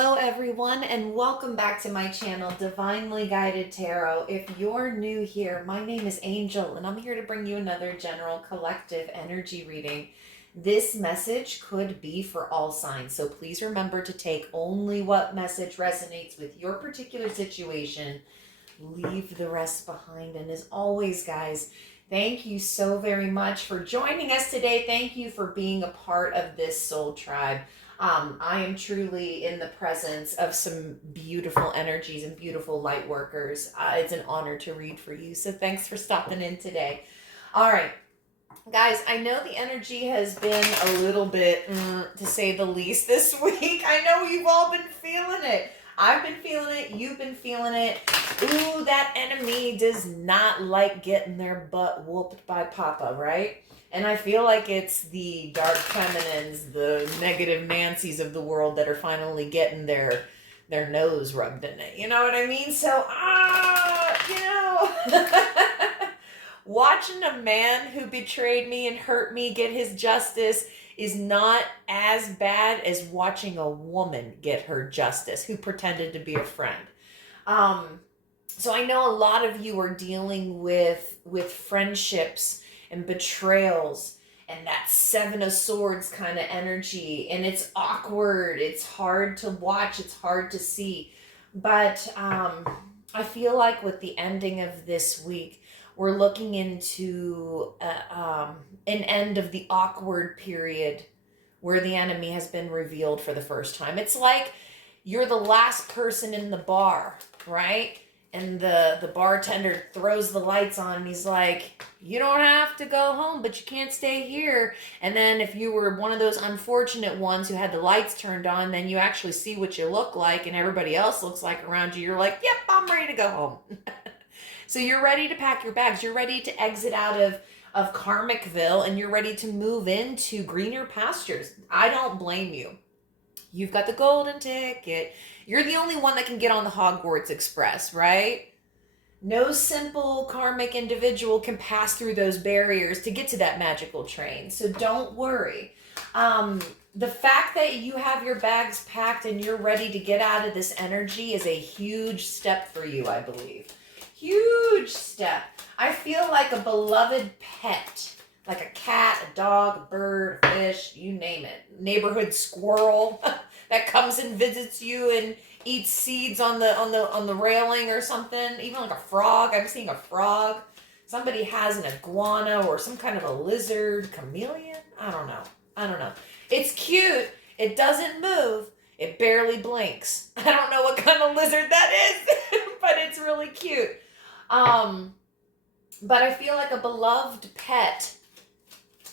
Hello everyone and welcome back to my channel, Divinely Guided Tarot. If you're new here, my name is Angel and I'm here to bring you another general collective energy reading. This message could be for all signs, so please remember to take only what message resonates with your particular situation. Leave the rest behind. And as always, guys, thank you so very much for joining us today. Thank you for being a part of this soul tribe. I am truly in the presence of some beautiful energies and beautiful light workers. It's an honor to read for you. So thanks for stopping in today. All right, guys, I know the energy has been a little bit, to say the least, this week. I know you've all been feeling it. I've been feeling it. You've been feeling it. Ooh, that enemy does not like getting their butt whooped by Papa, right? And I feel like it's the dark feminines, the negative Nancys of the world that are finally getting their nose rubbed in it. You know what I mean? So, watching a man who betrayed me and hurt me get his justice is not as bad as watching a woman get her justice who pretended to be a friend. So I know a lot of you are dealing with friendships and betrayals and that Seven of Swords kind of energy, and it's awkward, it's hard to watch, it's hard to see, but I feel like with the ending of this week, we're looking into an end of the awkward period where the enemy has been revealed for the first time. It's like you're the last person in the bar, right? And the bartender throws the lights on and he's like, you don't have to go home, but you can't stay here. And then if you were one of those unfortunate ones who had the lights turned on, then you actually see what you look like and everybody else looks like around you. You're like, yep, I'm ready to go home. So you're ready to pack your bags. You're ready to exit out of Karmicville and you're ready to move into greener pastures. I don't blame you. You've got the golden ticket. You're the only one that can get on the Hogwarts Express, right? No simple karmic individual can pass through those barriers to get to that magical train. So don't worry. The fact that you have your bags packed and you're ready to get out of this energy is a huge step for you, I believe. Huge step. I feel like a beloved pet, like a cat, a dog, a bird, a fish, you name it. Neighborhood squirrel that comes and visits you and eats seeds on the railing or something. Even like a frog. I'm seeing a frog. Somebody has an iguana or some kind of a lizard, chameleon. I don't know. It's cute. It doesn't move. It barely blinks. I don't know what kind of lizard that is, but it's really cute. But I feel like a beloved pet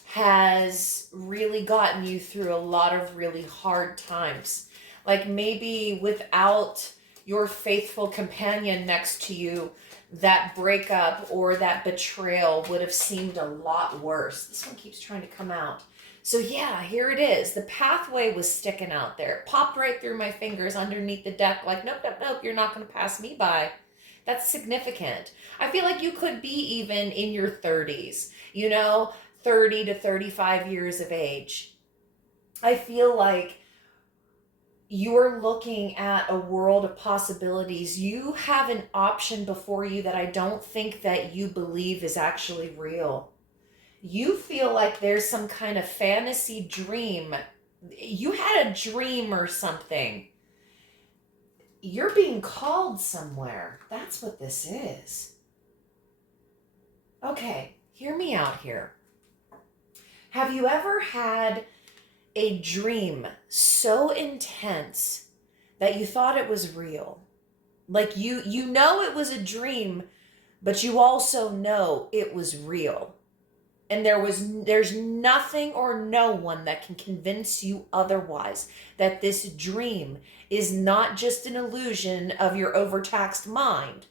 has really gotten you through a lot of really hard times. Like maybe without your faithful companion next to you, that breakup or that betrayal would have seemed a lot worse. This one keeps trying to come out. So yeah, here it is. The pathway was sticking out there. It popped right through my fingers underneath the deck like, nope, you're not going to pass me by. That's significant. I feel like you could be even in your 30s, 30 to 35 years of age. I feel like you're looking at a world of possibilities. You have an option before you that I don't think that you believe is actually real. You feel like there's some kind of fantasy dream. You had a dream or something. You're being called somewhere. That's what this is. Okay, hear me out here. Have you ever had a dream so intense that you thought it was real? Like you know it was a dream, but you also know it was real. And there's nothing or no one that can convince you otherwise, that this dream is not just an illusion of your overtaxed mind,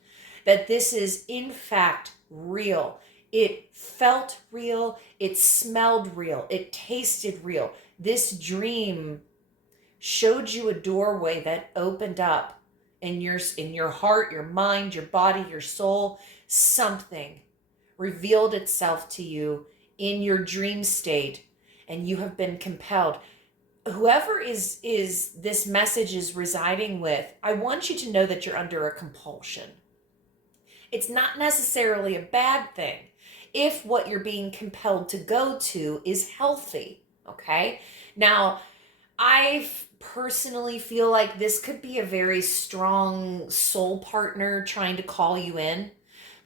that this is in fact real. It felt real, it smelled real, it tasted real. This dream showed you a doorway that opened up in your heart, your mind, your body, your soul. Something revealed itself to you in your dream state, and you have been compelled. whoever is this message is residing with, I want you to know that you're under a compulsion. It's not necessarily a bad thing if what you're being compelled to go to is healthy, okay? Now, I personally feel like this could be a very strong soul partner trying to call you in.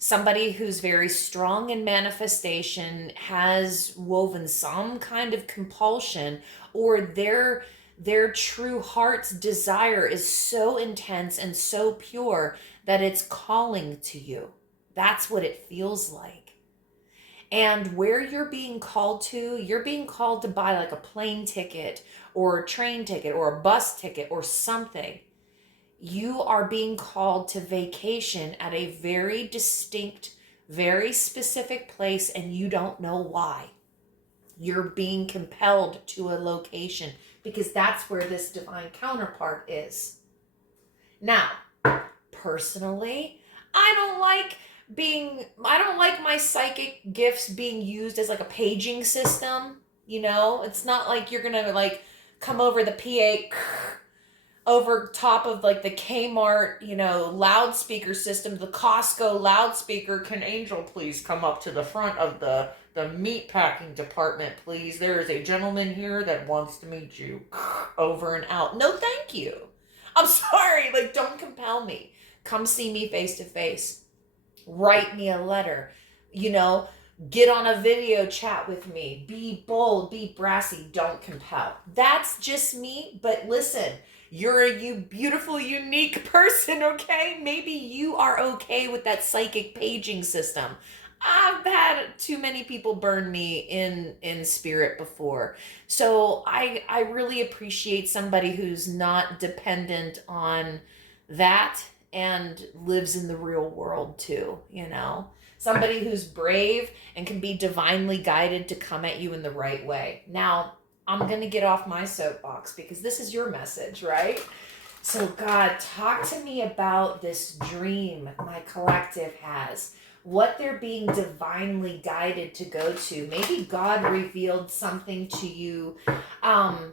Somebody who's very strong in manifestation, has woven some kind of compulsion, or their true heart's desire is so intense and so pure that it's calling to you. That's what it feels like. And where you're being called to buy like a plane ticket or a train ticket or a bus ticket or something. You are being called to vacation at a very distinct, very specific place, and you don't know why. You're being compelled to a location because that's where this divine counterpart is. Now, personally, I don't like my psychic gifts being used as like a paging system. You know, it's not like you're gonna like come over the PA over top of like the Kmart, loudspeaker system, the Costco loudspeaker. Can Angel please come up to the front of the meat packing department, please? There is a gentleman here that wants to meet you. Over and out. No, thank you. I'm sorry. Like, don't compel me. Come see me face to face. Write me a letter. Get on a video chat with me. Be bold, be brassy. Don't compel. That's just me. But listen, you're a beautiful, unique person, okay? Maybe you are okay with that psychic paging system. I've had too many people burn me in spirit before. So I really appreciate somebody who's not dependent on that and lives in the real world too, Somebody who's brave and can be divinely guided to come at you in the right way. Now, I'm going to get off my soapbox because this is your message, right? So God, talk to me about this dream my collective has. What they're being divinely guided to go to. Maybe God revealed something to you, and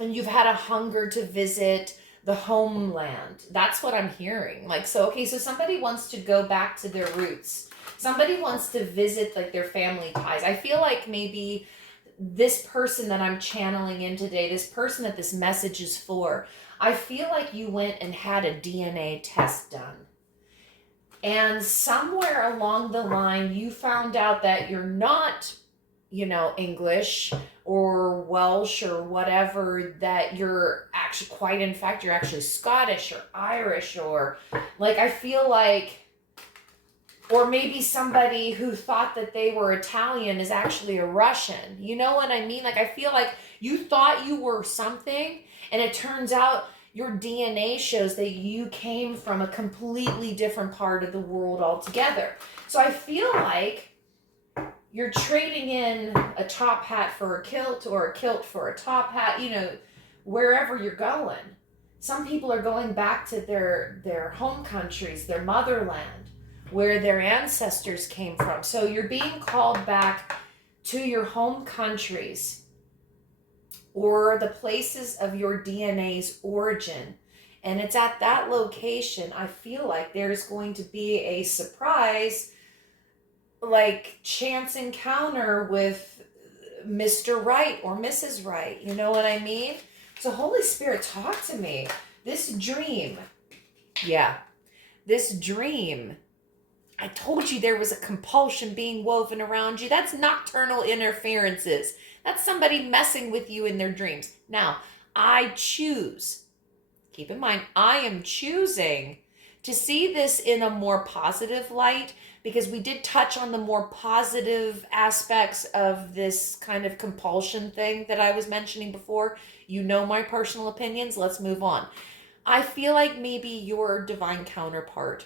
you've had a hunger to visit the homeland. That's what I'm hearing. So somebody wants to go back to their roots. Somebody wants to visit like their family ties. I feel like maybe this person that I'm channeling in today, this person that this message is for, I feel like you went and had a DNA test done. And somewhere along the line, you found out that you're not, English or Welsh or whatever, that you're actually you're actually Scottish or Irish, or I feel like, or maybe somebody who thought that they were Italian is actually a Russian. You know what I mean? I feel like you thought you were something, and it turns out your DNA shows that you came from a completely different part of the world altogether. So I feel like you're trading in a top hat for a kilt, or a kilt for a top hat, wherever you're going. Some people are going back to their home countries, their motherland, where their ancestors came from. So you're being called back to your home countries, or the places of your DNA's origin. And it's at that location, I feel like there's going to be a surprise, chance encounter with Mr. Right or Mrs. Right. You know what I mean? So Holy Spirit, talk to me. This dream, I told you there was a compulsion being woven around you. That's nocturnal interferences. That's somebody messing with you in their dreams. Now, keep in mind, I am choosing to see this in a more positive light, because we did touch on the more positive aspects of this kind of compulsion thing that I was mentioning before. You know my personal opinions. Let's move on. I feel like maybe your divine counterpart,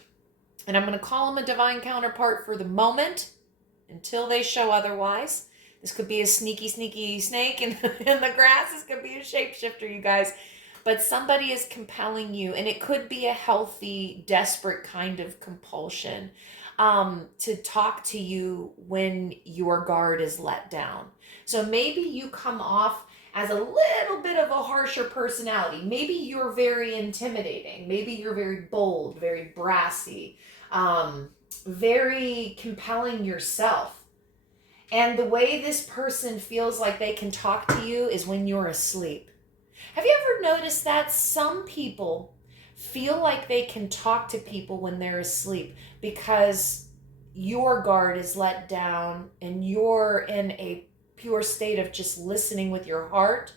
and I'm going to call him a divine counterpart for the moment until they show otherwise. This could be a sneaky snake in the grass. This could be a shapeshifter, you guys. But somebody is compelling you, and it could be a healthy, desperate kind of compulsion to talk to you when your guard is let down. So maybe you come off as a little bit of a harsher personality. Maybe you're very intimidating. Maybe you're very bold, very brassy, very compelling yourself. And the way this person feels like they can talk to you is when you're asleep. Have you ever noticed that some people feel like they can talk to people when they're asleep because your guard is let down and you're in a pure state of just listening with your heart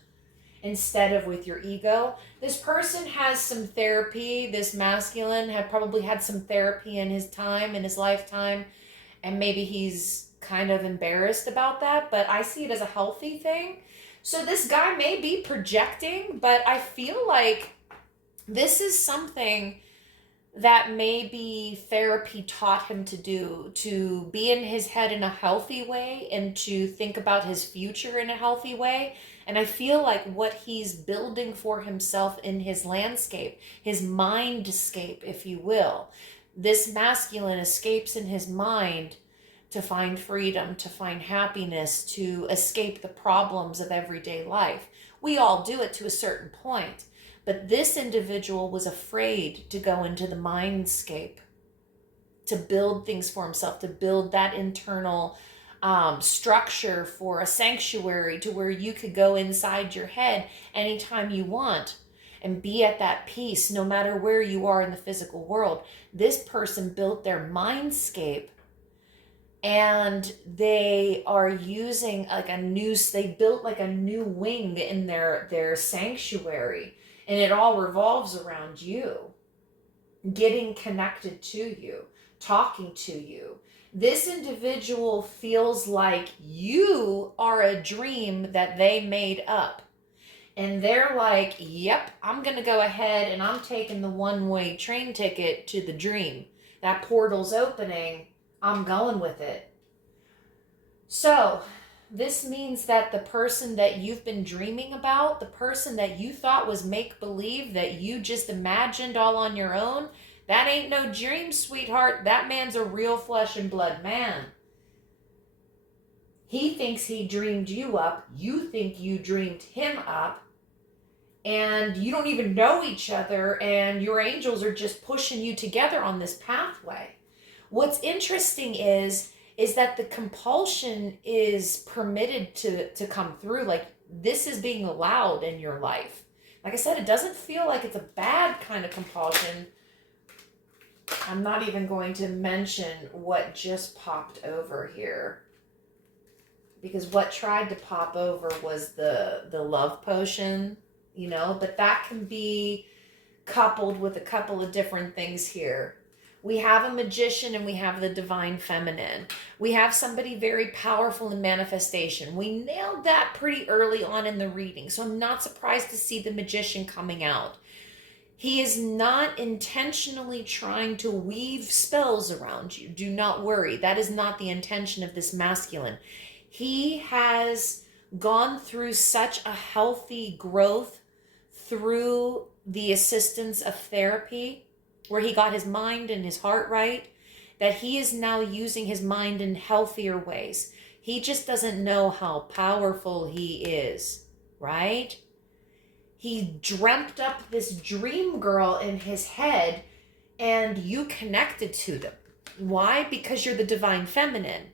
instead of with your ego? This person has some therapy. This masculine had probably had some therapy in his time, in his lifetime, and maybe he's kind of embarrassed about that, but I see it as a healthy thing. So this guy may be projecting, but I feel like this is something that maybe therapy taught him to do, to be in his head in a healthy way and to think about his future in a healthy way. And I feel like what he's building for himself in his landscape, his mindscape, if you will, this masculine escapes in his mind to find freedom, to find happiness, to escape the problems of everyday life. We all do it to a certain point, but this individual was afraid to go into the mindscape, to build things for himself, to build that internal structure for a sanctuary to where you could go inside your head anytime you want and be at that peace no matter where you are in the physical world. This person built their mindscape, and they are using they built like a new wing in their sanctuary, and it all revolves around you, getting connected to you, talking to you. This individual feels like you are a dream that they made up. And they're like, yep, I'm going to go ahead and I'm taking the one-way train ticket to the dream. That portal's opening. I'm going with it. So this means that the person that you've been dreaming about, the person that you thought was make-believe, that you just imagined all on your own, that ain't no dream, sweetheart. That man's a real flesh and blood man. He thinks he dreamed you up. You think you dreamed him up. And you don't even know each other, and your angels are just pushing you together on this pathway. What's interesting is that the compulsion is permitted to come through. Like, this is being allowed in your life. Like I said, it doesn't feel like it's a bad kind of compulsion. I'm not even going to mention what just popped over here, because what tried to pop over was the love potion, but that can be coupled with a couple of different things here. We have a magician and we have the divine feminine. We have somebody very powerful in manifestation. We nailed that pretty early on in the reading, so I'm not surprised to see the magician coming out. He is not intentionally trying to weave spells around you. Do not worry. That is not the intention of this masculine. He has gone through such a healthy growth through the assistance of therapy, where he got his mind and his heart right, that he is now using his mind in healthier ways. He just doesn't know how powerful he is, right? He dreamt up this dream girl in his head, and you connected to them. Why? Because you're the divine feminine.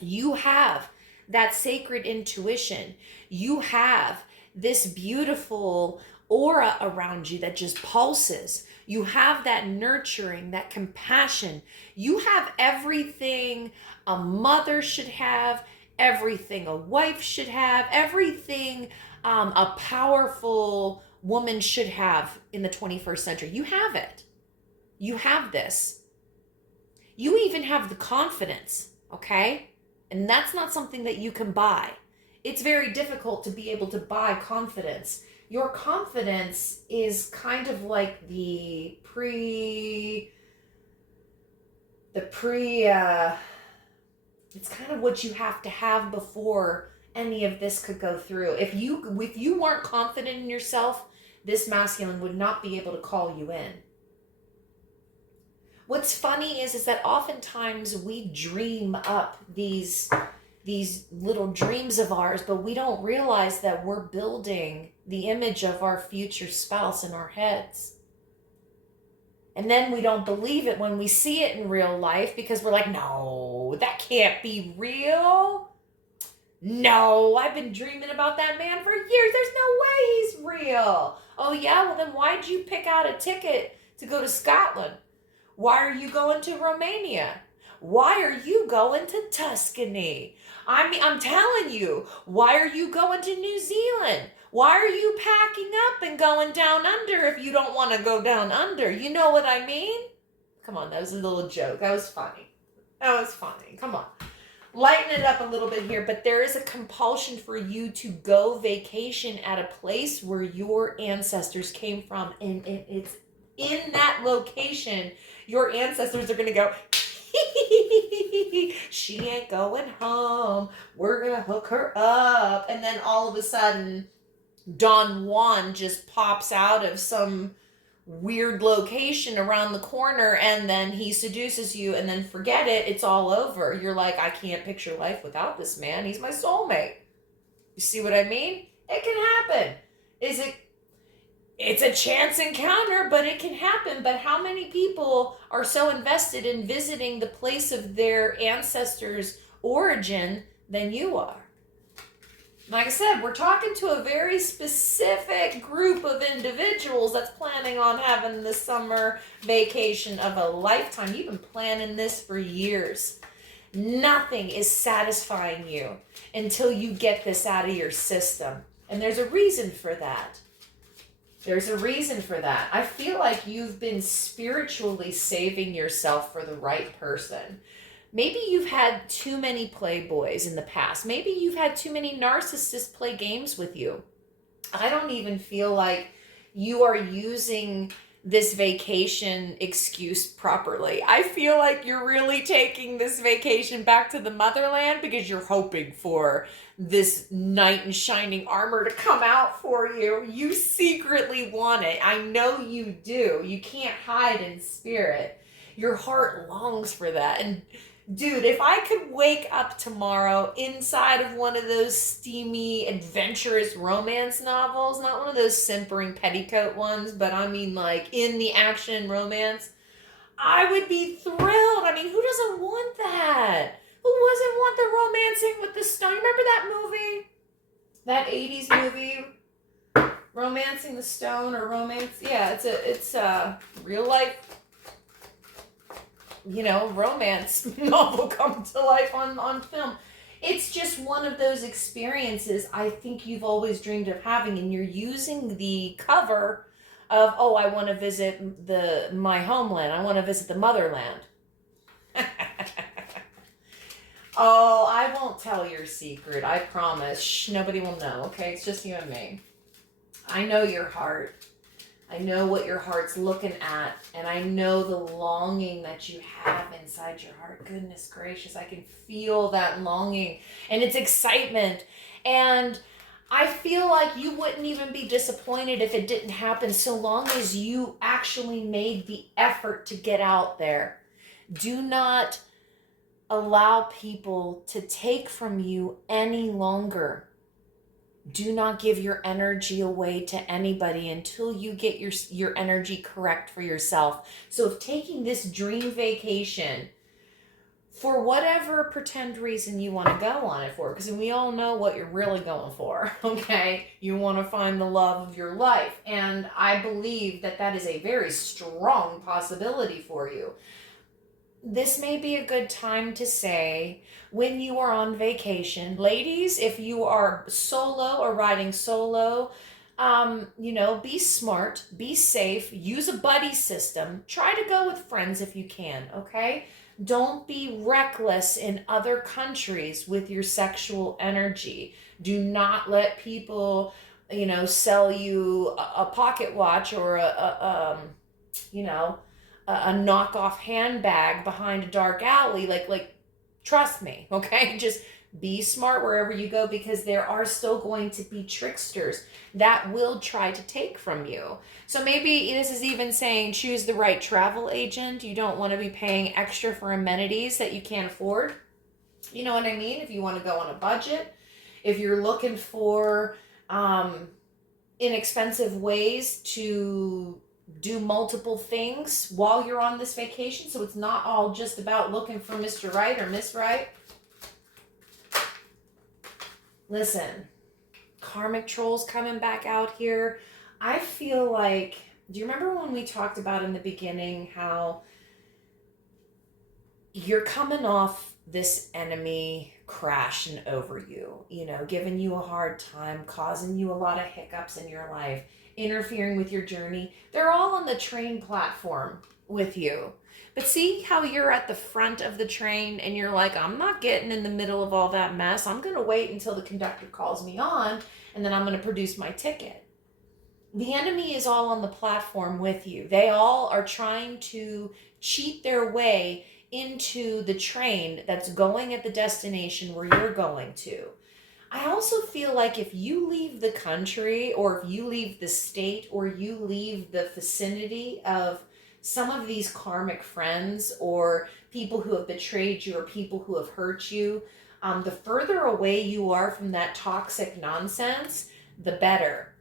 You have that sacred intuition. You have this beautiful aura around you that just pulses. You have that nurturing, that compassion. You have everything a mother should have, everything a wife should have, everything a powerful woman should have in the 21st century. You have it. You have this. You even have the confidence, okay? And that's not something that you can buy. It's very difficult to be able to buy confidence. Your confidence is kind of like it's kind of what you have to have before any of this could go through. If you weren't confident in yourself, this masculine would not be able to call you in. What's funny is that oftentimes we dream up these these little dreams of ours, but we don't realize that we're building the image of our future spouse in our heads. And then we don't believe it when we see it in real life, because we're like, no, that can't be real. No, I've been dreaming about that man for years. There's no way he's real. Oh yeah, well then why'd you pick out a ticket to go to Scotland? Why are you going to Romania? Why are you going to Tuscany? I'm telling you, why are you going to New Zealand? Why are you packing up and going down under if you don't want to go down under? You know what I mean? Come on, that was a little joke. That was funny. Come on. Lighten it up a little bit here, but there is a compulsion for you to go vacation at a place where your ancestors came from, and it's in that location your ancestors are going to go, she ain't going home, we're going to hook her up. And then all of a sudden Don Juan just pops out of some weird location around the corner, and then he seduces you, and then forget it, it's all over. You're like, I can't picture life without this man. He's my soulmate. You see what I mean? It can happen. It's a chance encounter, but it can happen. But how many people are so invested in visiting the place of their ancestors' origin than you are? Like I said, we're talking to a very specific group of individuals that's planning on having the summer vacation of a lifetime. You've been planning this for years. Nothing is satisfying you until you get this out of your system. And there's a reason for that. I feel like you've been spiritually saving yourself for the right person. Maybe you've had too many playboys in the past. Maybe you've had too many narcissists play games with you. I don't even feel like you are using this vacation excuse properly. I feel like you're really taking this vacation back to the motherland because you're hoping for this knight in shining armor to come out for you. You secretly want it. I know you do. You can't hide in spirit. Your heart longs for that. And dude, if I could wake up tomorrow inside of one of those steamy, adventurous romance novels, not one of those simpering petticoat ones, but I mean like in the action romance, I would be thrilled. I mean, who doesn't want that? Who doesn't want the romancing with the stone? You remember that movie? That 80s movie? Romancing the Stone or Romance? Yeah, it's a real life, romance novel come to life on film. It's just one of those experiences I think you've always dreamed of having, and you're using the cover of, I want to visit my homeland. I want to visit the motherland. Oh, I won't tell your secret. I promise. Shh, nobody will know, okay? It's just you and me. I know your heart. I know what your heart's looking at, and I know the longing that you have inside your heart. Goodness gracious, I can feel that longing, and it's excitement. And I feel like you wouldn't even be disappointed if it didn't happen, so long as you actually made the effort to get out there. Do not allow people to take from you any longer. Do not give your energy away to anybody until you get your energy correct for yourself. So if taking this dream vacation, for whatever pretend reason you want to go on it for, because we all know what you're really going for, okay? You want to find the love of your life. And I believe that is a very strong possibility for you. This may be a good time to say, when you are on vacation, ladies, if you are solo or riding solo, be smart, be safe, use a buddy system, try to go with friends if you can, okay? Don't be reckless in other countries with your sexual energy. Do not let people, sell you a pocket watch or a knockoff handbag behind a dark alley. Like, trust me, okay? Just be smart wherever you go, because there are still going to be tricksters that will try to take from you. So maybe this is even saying choose the right travel agent. You don't want to be paying extra for amenities that you can't afford. You know what I mean? If you want to go on a budget, if you're looking for inexpensive ways to do multiple things while you're on this vacation, so it's not all just about looking for Mr. Right or Miss Right. Listen, karmic trolls coming back out here. I feel like, do you remember when we talked about in the beginning how you're coming off this enemy crashing over you, giving you a hard time, causing you a lot of hiccups in your life, interfering with your journey? They're all on the train platform with you. But see how you're at the front of the train and you're like, I'm not getting in the middle of all that mess. I'm going to wait until the conductor calls me on, and then I'm going to produce my ticket. The enemy is all on the platform with you. They all are trying to cheat their way into the train that's going at the destination where you're going to. I also feel like if you leave the country, or if you leave the state, or you leave the vicinity of some of these karmic friends or people who have betrayed you or people who have hurt you, the further away you are from that toxic nonsense, the better.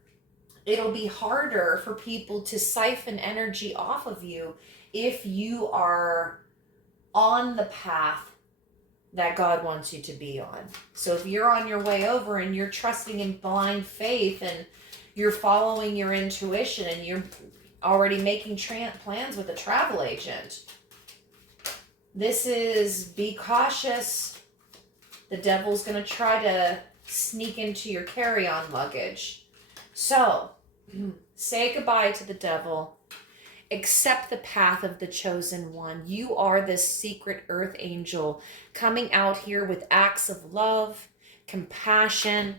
It'll be harder for people to siphon energy off of you if you are on the path that God wants you to be on. So if you're on your way over and you're trusting in blind faith and you're following your intuition and you're already making plans with a travel agent, this is be cautious. The devil's going to try to sneak into your carry-on luggage. So say goodbye to the devil. Accept the path of the chosen one. You are this secret earth angel coming out here with acts of love, compassion,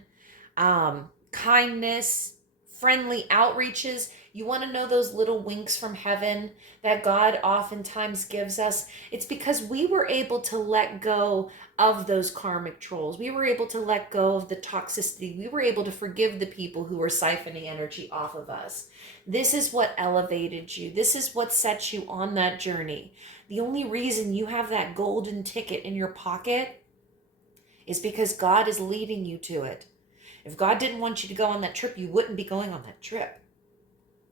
kindness, friendly outreaches. You want to know those little winks from heaven that God oftentimes gives us? It's because we were able to let go of those karmic trolls. We were able to let go of the toxicity. We were able to forgive the people who were siphoning energy off of us. This is what elevated you. This is what set you on that journey. The only reason you have that golden ticket in your pocket is because God is leading you to it. If God didn't want you to go on that trip, you wouldn't be going on that trip.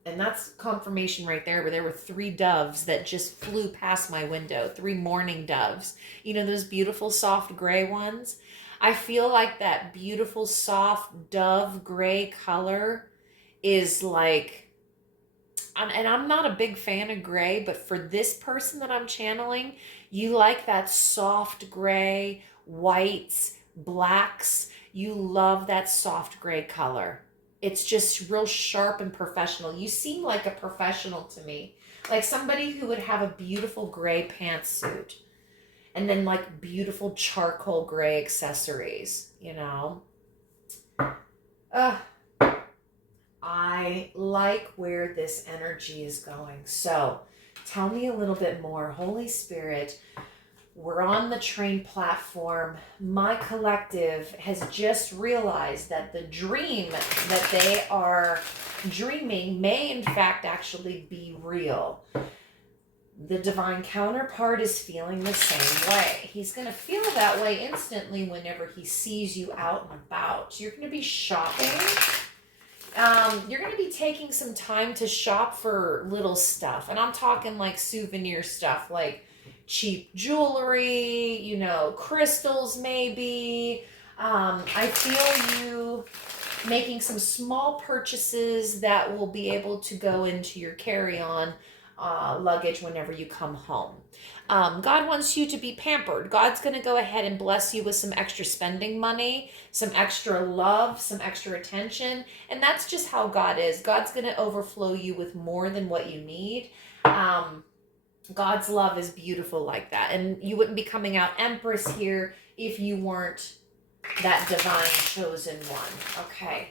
And that's confirmation right there, where there were 3 doves that just flew past my window, 3 mourning doves. You know, those beautiful soft gray ones? I feel like that beautiful soft dove gray color is like, and I'm not a big fan of gray, but for this person that I'm channeling, you like that soft gray, whites, blacks. You love that soft gray color. It's just real sharp and professional. You seem like a professional to me. Like somebody who would have a beautiful gray pantsuit and then like beautiful charcoal gray accessories, you know? I like where this energy is going. So tell me a little bit more. Holy Spirit, we're on the train platform. My collective has just realized that the dream that they are dreaming may in fact actually be real. The divine counterpart is feeling the same way. He's going to feel that way instantly whenever he sees you out and about. You're going to be shopping. You're going to be taking some time to shop for little stuff. And I'm talking like souvenir stuff, like cheap jewelry, you know, crystals maybe. I feel you making some small purchases that will be able to go into your carry-on luggage whenever you come home. God wants you to be pampered. God's going to go ahead and bless you with some extra spending money, some extra love, some extra attention. And that's just how God is. God's going to overflow you with more than what you need. God's love is beautiful like that. And you wouldn't be coming out Empress here if you weren't that divine chosen one. Okay.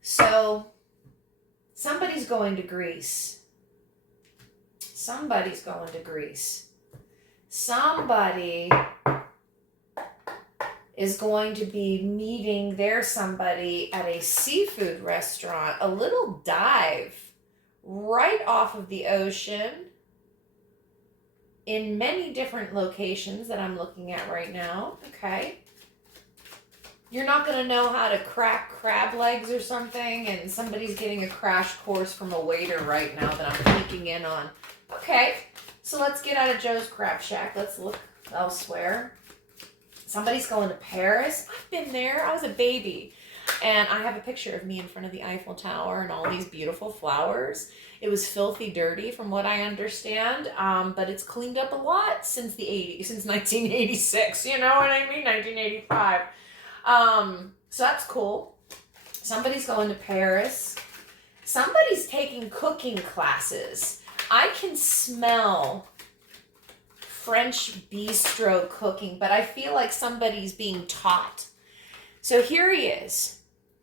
So somebody's going to Greece. Somebody's going to Greece. Somebody is going to be meeting their somebody at a seafood restaurant, a little dive right off of the ocean in many different locations that I'm looking at right now. Okay. You're not going to know how to crack crab legs or something, and somebody's getting a crash course from a waiter right now that I'm peeking in on. Okay, so let's get out of Joe's Crab Shack. Let's look elsewhere. Somebody's going to Paris. I've been there. I was a baby. And I have a picture of me in front of the Eiffel Tower and all these beautiful flowers. It was filthy dirty from what I understand, but it's cleaned up a lot since the 80s, since 1986. You know what I mean? 1985. So that's cool. Somebody's going to Paris. Somebody's taking cooking classes. I can smell French bistro cooking, but I feel like somebody's being taught. So here he is.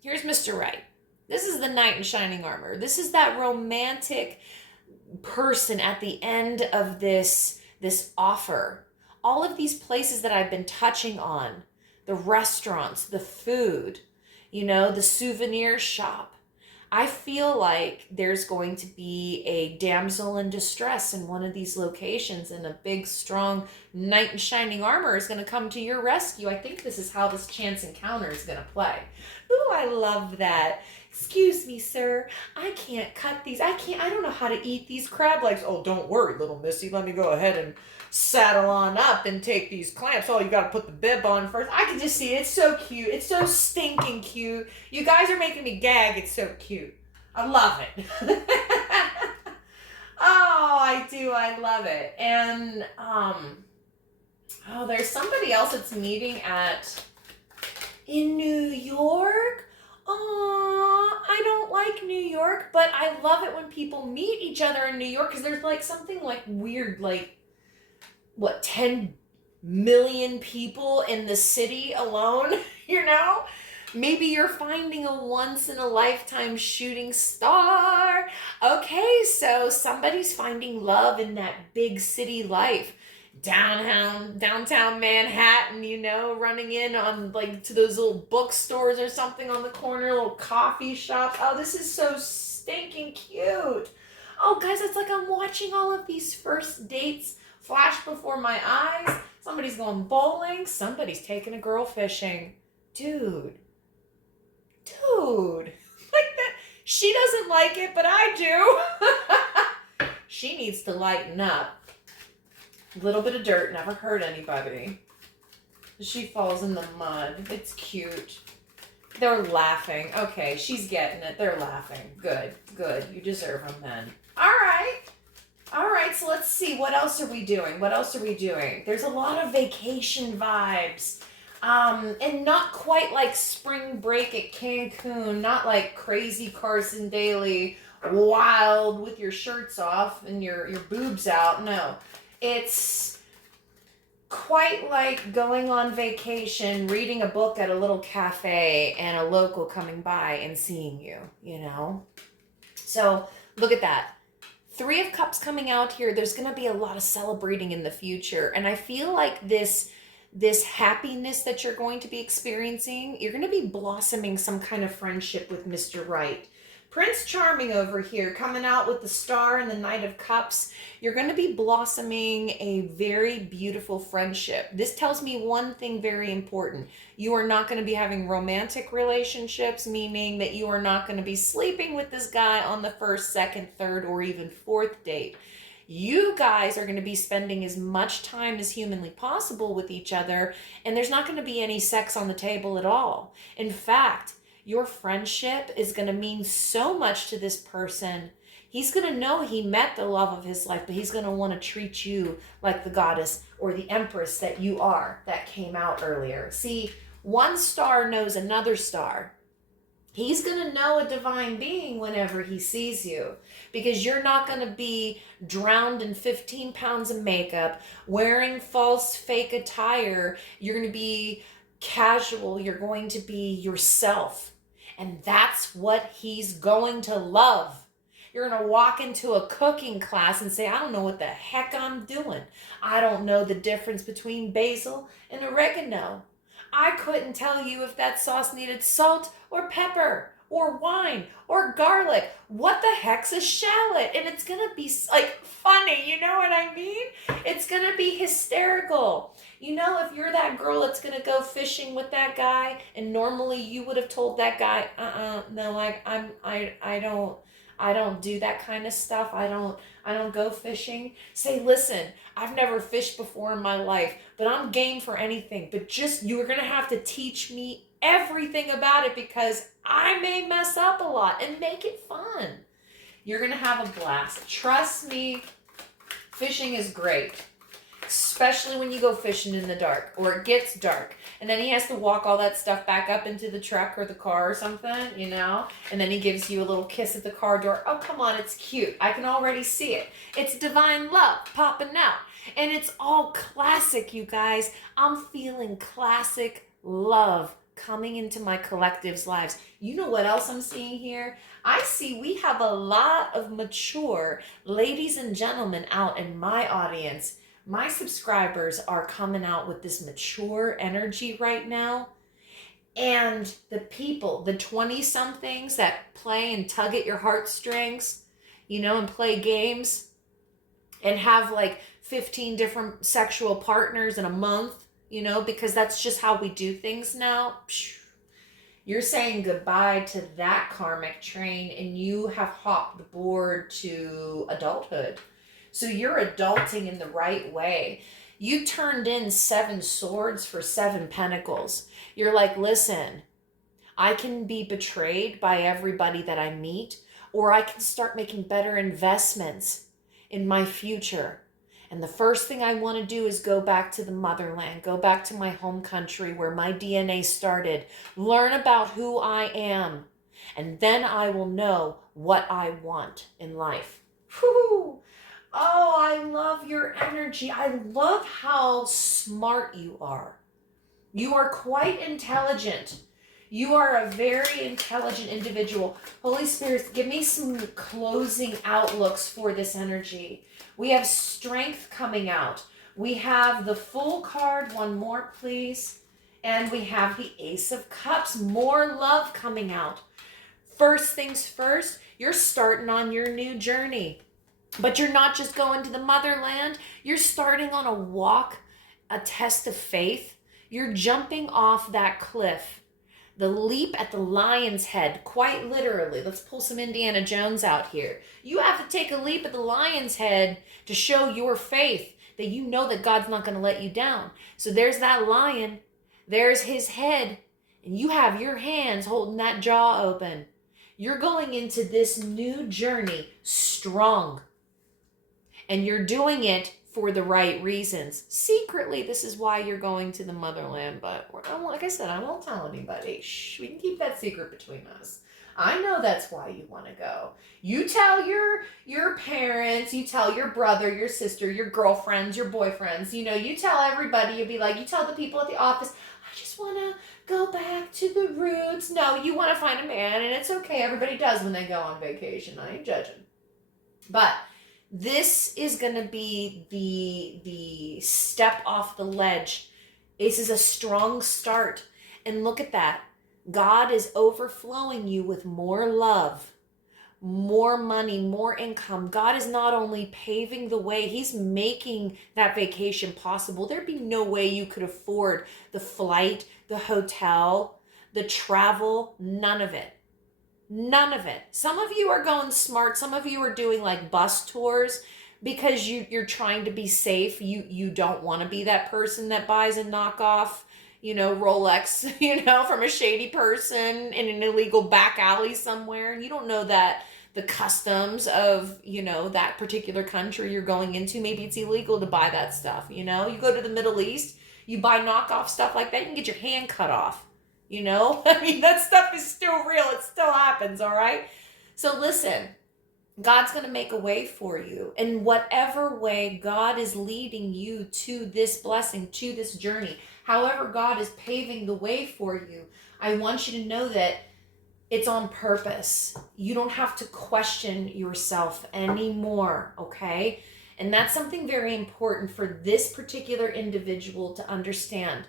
Here's Mr. Right. This is the knight in shining armor. This is that romantic person at the end of this offer. All of these places that I've been touching on, the restaurants, the food, the souvenir shop. I feel like there's going to be a damsel in distress in one of these locations, and a big, strong knight in shining armor is going to come to your rescue. I think this is how this chance encounter is going to play. Ooh, I love that. Excuse me, sir. I can't cut these. I don't know how to eat these crab legs. Oh, don't worry, little missy. Let me go ahead and saddle on up and take these clamps. Oh, you got to put the bib on first. I can just see it. It's so cute. It's so stinking cute. You guys are making me gag. It's so cute. I love it. Oh, I do. I love it. And, there's somebody else that's meeting in New York. Oh, I don't like New York, but I love it when people meet each other in New York, because there's like something like weird, like, 10 million people in the city alone, Maybe you're finding a once-in-a-lifetime shooting star. Okay, so somebody's finding love in that big city life. Downtown Manhattan, running in on, to those little bookstores or something on the corner, little coffee shops. Oh, this is so stinking cute. Oh, guys, it's like I'm watching all of these first dates flash before my eyes. Somebody's going bowling. Somebody's taking a girl fishing. Dude. Like that. She doesn't like it, but I do. She needs to lighten up. A little bit of dirt never hurt anybody. She falls in the mud. It's cute. They're laughing. Okay, she's getting it. They're laughing. Good. You deserve them then. All right, so let's see. What else are we doing? There's a lot of vacation vibes. And not quite like spring break at Cancun. Not like crazy Carson Daly, wild with your shirts off and your boobs out. No. It's quite like going on vacation, reading a book at a little cafe, and a local coming by and seeing you, So look at that. 3 of Cups coming out here. There's going to be a lot of celebrating in the future. And I feel like this happiness that you're going to be experiencing, you're going to be blossoming some kind of friendship with Mr. Right. Prince Charming over here coming out with the Star and the Knight of Cups. You're going to be blossoming a very beautiful friendship. This tells me one thing very important. You are not going to be having romantic relationships, meaning that you are not going to be sleeping with this guy on the 1st, 2nd, 3rd, or even 4th date. You guys are going to be spending as much time as humanly possible with each other, and there's not going to be any sex on the table at all. In fact, your friendship is going to mean so much to this person. He's going to know he met the love of his life, but he's going to want to treat you like the goddess or the empress that you are, that came out earlier. See, one star knows another star. He's going to know a divine being whenever he sees you, because you're not going to be drowned in 15 pounds of makeup, wearing false fake attire. You're going to be casual. You're going to be yourself. And that's what he's going to love. You're going to walk into a cooking class and say, I don't know what the heck I'm doing. I don't know the difference between basil and oregano. I couldn't tell you if that sauce needed salt or pepper or wine or garlic. What the heck's a shallot? And it's going to be like funny, you know what I mean? It's going to be hysterical. You know, if you're that girl that's going to go fishing with that guy, and normally you would have told that guy, no, I don't do that kind of stuff. I don't go fishing. Say, listen, I've never fished before in my life, but I'm game for anything. But just, you're going to have to teach me everything about it because I may mess up a lot, and make it fun. You're going to have a blast. Trust me, fishing is great. Especially when you go fishing in the dark, or it gets dark, and then he has to walk all that stuff back up into the truck or the car or something, you know, and then he gives you a little kiss at the car door. Oh, come on, it's cute. I can already see it. It's divine love popping out, and it's all classic, you guys. I'm feeling classic love coming into my collective's lives. You know what else I'm seeing here? I see we have a lot of mature ladies and gentlemen out in my audience. My subscribers are coming out with this mature energy right now. And the people, the 20-somethings that play and tug at your heartstrings, you know, and play games and have like 15 different sexual partners in a month, you know, because that's just how we do things now. You're saying goodbye to that karmic train, and you have hopped aboard to adulthood. So you're adulting in the right way. You turned in 7 swords for 7 pentacles. You're like, listen, I can be betrayed by everybody that I meet, or I can start making better investments in my future. And the first thing I want to do is go back to the motherland, go back to my home country where my DNA started, learn about who I am, and then I will know what I want in life. Whew. Oh, I love your energy. I love how smart you are. You are quite intelligent. You are a very intelligent individual. Holy Spirit, give me some closing outlooks for this energy. We have strength coming out. We have the Fool card. One more, please. And we have the Ace of Cups. More love coming out. First things first, you're starting on your new journey. But you're not just going to the motherland. You're starting on a walk, a test of faith. You're jumping off that cliff. The leap at the lion's head, quite literally. Let's pull some Indiana Jones out here. You have to take a leap at the lion's head to show your faith that you know that God's not going to let you down. So there's that lion. There's his head. And you have your hands holding that jaw open. You're going into this new journey strong. And you're doing it for the right reasons. Secretly, this is why you're going to the motherland. But like I said, I won't tell anybody. Shh, we can keep that secret between us. I know that's why you want to go. You tell your parents, you tell your brother, your sister, your girlfriends, your boyfriends. You know, you tell everybody. You'll be like, you tell the people at the office, I just want to go back to the roots. No, you want to find a man, and it's okay. Everybody does when they go on vacation. I ain't judging. But this is going to be the step off the ledge. This is a strong start. And look at that. God is overflowing you with more love, more money, more income. God is not only paving the way, he's making that vacation possible. There'd be no way you could afford the flight, the hotel, the travel, none of it. None of it. Some of you are going smart. Some of you are doing like bus tours because you're trying to be safe. You don't want to be that person that buys a knockoff, you know, Rolex, you know, from a shady person in an illegal back alley somewhere. You don't know that the customs of, you know, that particular country you're going into, maybe it's illegal to buy that stuff, you know. You go to the Middle East, you buy knockoff stuff like that, you can get your hand cut off. You know, I mean, that stuff is still real. It still happens, all right? So listen, God's going to make a way for you. In whatever way God is leading you to this blessing, to this journey, however God is paving the way for you, I want you to know that it's on purpose. You don't have to question yourself anymore, okay? And that's something very important for this particular individual to understand.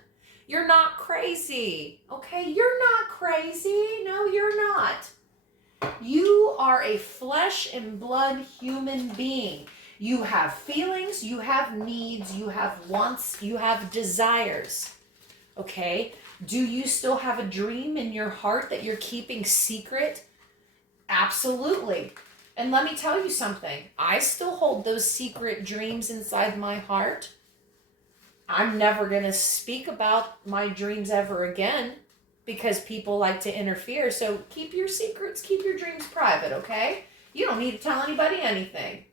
You're not crazy, okay? You're not crazy. No, you're not. You are a flesh and blood human being. You have feelings, you have needs, you have wants, you have desires. Okay? Do you still have a dream in your heart that you're keeping secret? Absolutely. And let me tell you something. I still hold those secret dreams inside my heart. I'm never going to speak about my dreams ever again because people like to interfere. So keep your secrets, keep your dreams private, okay? You don't need to tell anybody anything.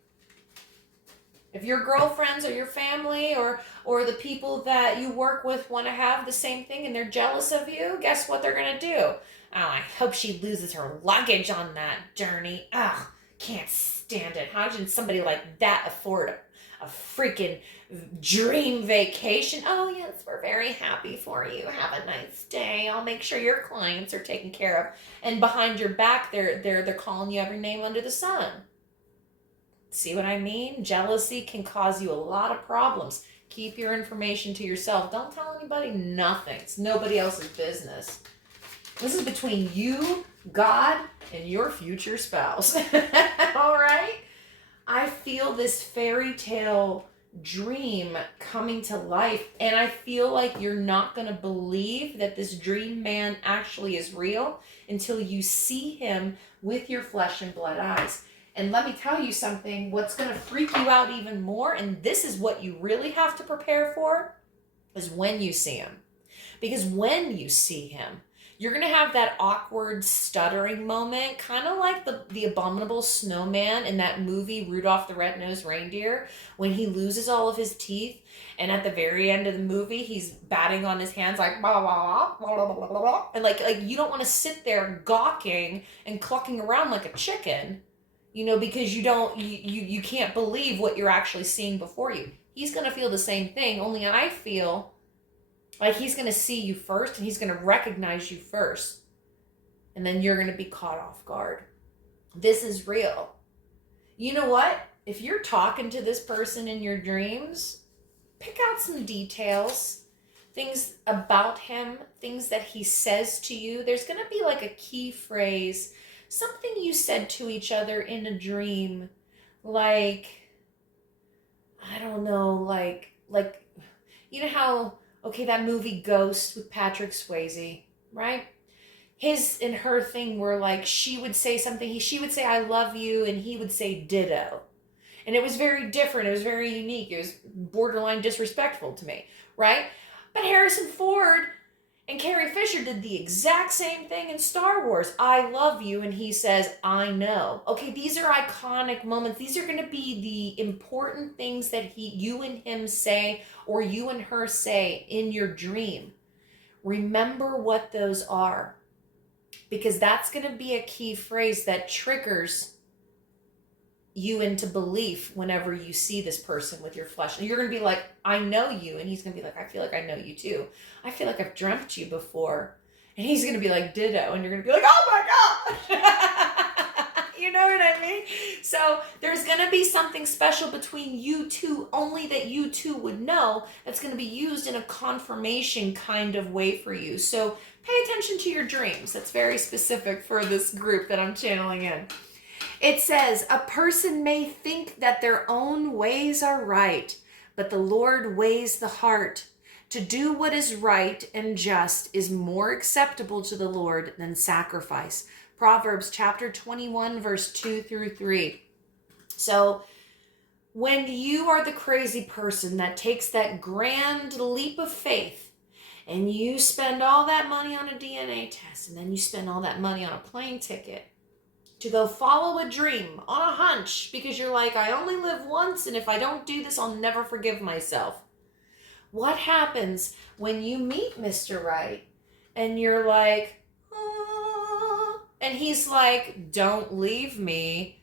If your girlfriends or your family or the people that you work with want to have the same thing and they're jealous of you, guess what they're going to do? Oh, I hope she loses her luggage on that journey. Ugh, can't stand it. How did somebody like that afford a freaking dream vacation? Oh, yes, we're very happy for you. Have a nice day. I'll make sure your clients are taken care of. And behind your back, they're calling you every name under the sun. See what I mean? Jealousy can cause you a lot of problems. Keep your information to yourself. Don't tell anybody nothing. It's nobody else's business. This is between you, God, and your future spouse. All right? I feel this fairy tale dream coming to life, and I feel like you're not going to believe that this dream man actually is real until you see him with your flesh and blood eyes. And let me tell you something, what's going to freak you out even more, and this is what you really have to prepare for, is when you see him. Because when you see him, you're going to have that awkward stuttering moment, kind of like the abominable snowman in that movie Rudolph the Red-Nosed Reindeer, when he loses all of his teeth, and at the very end of the movie, he's batting on his hands like, blah, blah, blah, blah, blah, blah, blah. And like you don't want to sit there gawking and clucking around like a chicken, you know, because you can't believe what you're actually seeing before you. He's going to feel the same thing, only I feel like he's going to see you first and he's going to recognize you first. And then you're going to be caught off guard. This is real. You know what? If you're talking to this person in your dreams, pick out some details, things about him, things that he says to you. There's going to be like a key phrase, something you said to each other in a dream, like, I don't know, like, you know how, okay, that movie Ghost with Patrick Swayze, right? His and her thing were like, she would say something, she would say, I love you, and he would say ditto. And it was very different, it was very unique, it was borderline disrespectful to me, right? But Harrison Ford and Carrie Fisher did the exact same thing in Star Wars. I love you, and he says, I know. Okay, these are iconic moments. These are going to be the important things that you and him say, or you and her say in your dream. Remember what those are, because that's going to be a key phrase that triggers you into belief whenever you see this person with your flesh. And you're going to be like, I know you. And he's going to be like, I feel like I know you too. I feel like I've dreamt you before. And he's going to be like, ditto. And you're going to be like, oh my God. You know what I mean? So there's going to be something special between you two, only that you two would know, that's going to be used in a confirmation kind of way for you. So pay attention to your dreams. That's very specific for this group that I'm channeling in. It says, a person may think that their own ways are right, but the Lord weighs the heart. To do what is right and just is more acceptable to the Lord than sacrifice. Proverbs chapter 21, verse 2 through 3. So when you are the crazy person that takes that grand leap of faith and you spend all that money on a DNA test and then you spend all that money on a plane ticket to go follow a dream on a hunch because you're like, I only live once, and if I don't do this, I'll never forgive myself. What happens when you meet Mr. Right and you're like, ah, and he's like, don't leave me,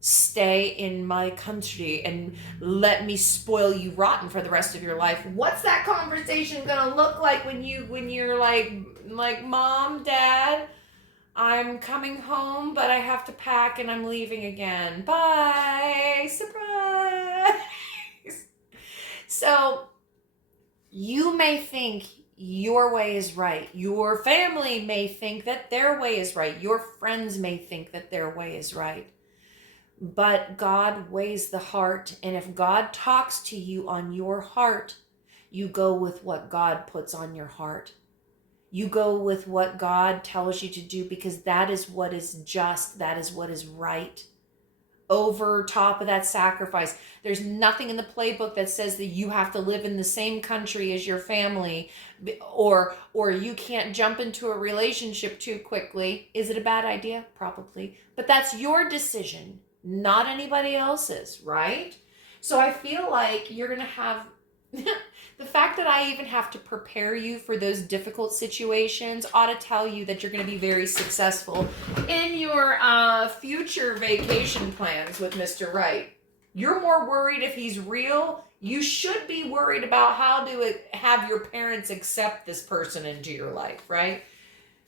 stay in my country and let me spoil you rotten for the rest of your life? What's that conversation gonna look like when you're like, Mom, Dad, I'm coming home, but I have to pack and I'm leaving again. Bye. Surprise. So you may think your way is right. Your family may think that their way is right. Your friends may think that their way is right. But God weighs the heart. And if God talks to you on your heart, you go with what God puts on your heart. You go with what God tells you to do, because that is what is just. That is what is right. Over top of that sacrifice. There's nothing in the playbook that says that you have to live in the same country as your family, or you can't jump into a relationship too quickly. Is it a bad idea? Probably. But that's your decision, not anybody else's, right? So I feel like you're going to have the fact that I even have to prepare you for those difficult situations ought to tell you that you're going to be very successful in your future vacation plans with Mr. Right. You're more worried if he's real. You should be worried about how to have your parents accept this person into your life, right?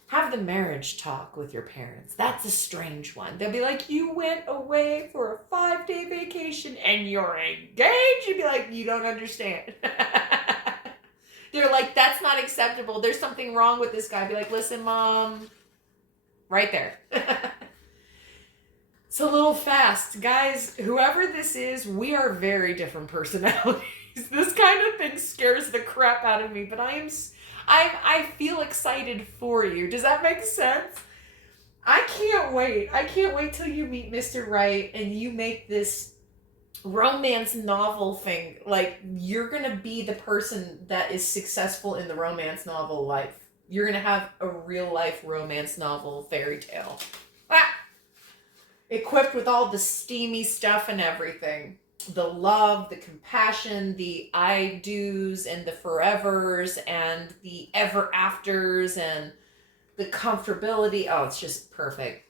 Have the marriage talk with your parents. That's a strange one. They'll be like, you went away for a 5-day vacation and you're engaged. You'd be like, you don't understand. They're like, that's not acceptable. There's something wrong with this guy. Be like, listen, Mom, right there. It's a little fast. Guys, whoever this is, we are very different personalities. This kind of thing scares the crap out of me, but I feel excited for you. Does that make sense? I can't wait. I can't wait till you meet Mr. Right and you make this romance novel thing. Like, you're going to be the person that is successful in the romance novel life. You're going to have a real life romance novel fairy tale. Ah! Equipped with all the steamy stuff and everything. The love, the compassion, the I do's and the forevers and the ever afters and the comfortability. Oh, it's just perfect.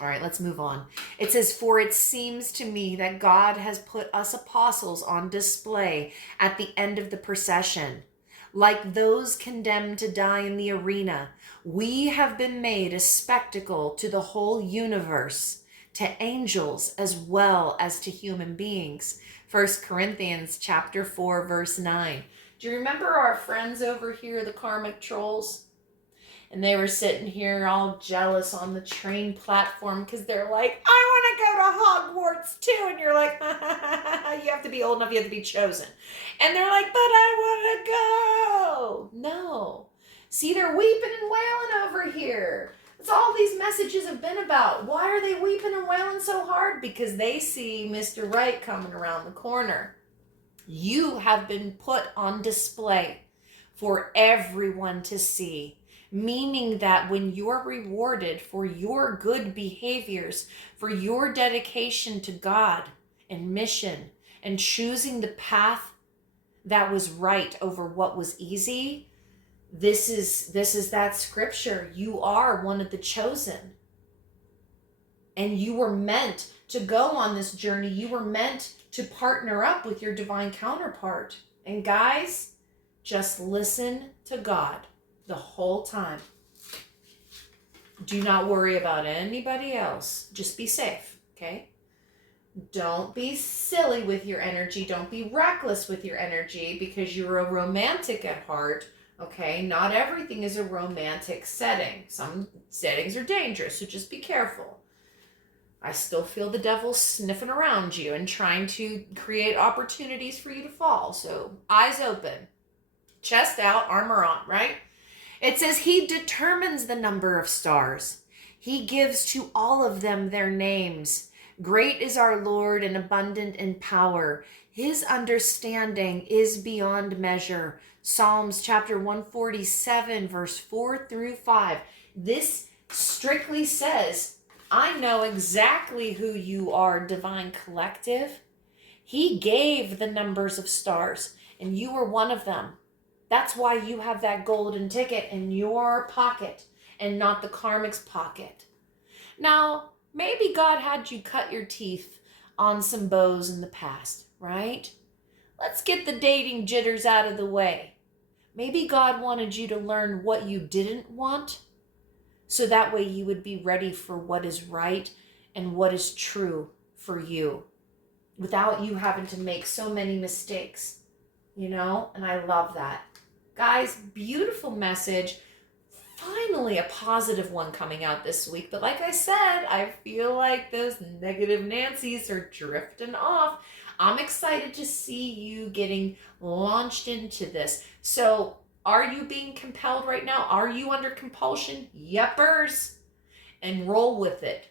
All right, let's move on. It says, for it seems to me that God has put us apostles on display at the end of the procession. Like those condemned to die in the arena, we have been made a spectacle to the whole universe, to angels as well as to human beings. 1 Corinthians chapter 4, verse 9. Do you remember our friends over here, the karmic trolls? And they were sitting here all jealous on the train platform because they're like, I want to go to Hogwarts too. And you're like, you have to be old enough, you have to be chosen. And they're like, but I want to go. No. See, they're weeping and wailing over here. That's all these messages have been about. Why are they weeping and wailing so hard? Because they see Mr. Right coming around the corner. You have been put on display for everyone to see. Meaning that when you're rewarded for your good behaviors, for your dedication to God and mission and choosing the path that was right over what was easy, this is that scripture. You are one of the chosen. And you were meant to go on this journey. You were meant to partner up with your divine counterpart. And guys, just listen to God the whole time. Do not worry about anybody else. Just be safe, okay? Don't be silly with your energy. Don't be reckless with your energy because you're a romantic at heart, okay? Not everything is a romantic setting. Some settings are dangerous, so just be careful. I still feel the devil sniffing around you and trying to create opportunities for you to fall. So eyes open, chest out, armor on, right? It says he determines the number of stars. He gives to all of them their names. Great is our Lord and abundant in power. His understanding is beyond measure. Psalms chapter 147, verse 4 through 5. This strictly says, I know exactly who you are, divine collective. He gave the numbers of stars, and you were one of them. That's why you have that golden ticket in your pocket and not the karmic's pocket. Now, maybe God had you cut your teeth on some bows in the past, right? Let's get the dating jitters out of the way. Maybe God wanted you to learn what you didn't want, so that way you would be ready for what is right and what is true for you without you having to make so many mistakes, you know? And I love that. Guys, beautiful message. Finally, a positive one coming out this week. But like I said, I feel like those negative Nancys are drifting off. I'm excited to see you getting launched into this. So, are you being compelled right now? Are you under compulsion? Yepers. And roll with it.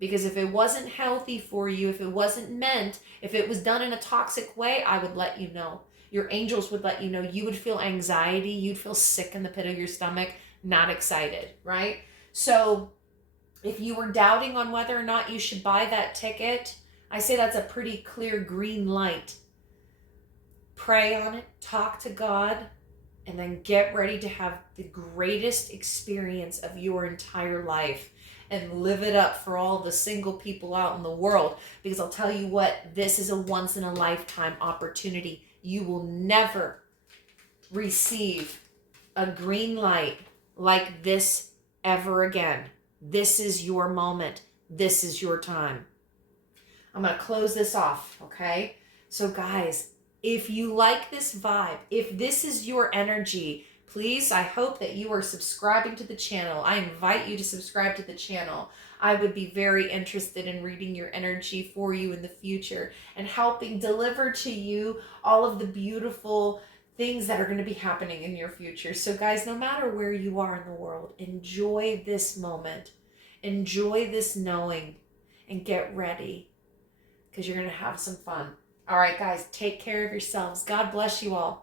Because if it wasn't healthy for you, if it wasn't meant, if it was done in a toxic way, I would let you know. Your angels would let you know. You would feel anxiety. You'd feel sick in the pit of your stomach, not excited, right? So if you were doubting on whether or not you should buy that ticket, I say that's a pretty clear green light. Pray on it, talk to God, and then get ready to have the greatest experience of your entire life and live it up for all the single people out in the world. Because I'll tell you what, this is a once in a lifetime opportunity. You will never receive a green light like this ever again. This is your moment. This is your time. I'm going to close this off, okay? So guys, if you like this vibe, if this is your energy, please, I hope that you are subscribing to the channel. I invite you to subscribe to the channel. I would be very interested in reading your energy for you in the future and helping deliver to you all of the beautiful things that are going to be happening in your future. So guys, no matter where you are in the world, enjoy this moment. Enjoy this knowing and get ready because you're going to have some fun. All right, guys, take care of yourselves. God bless you all.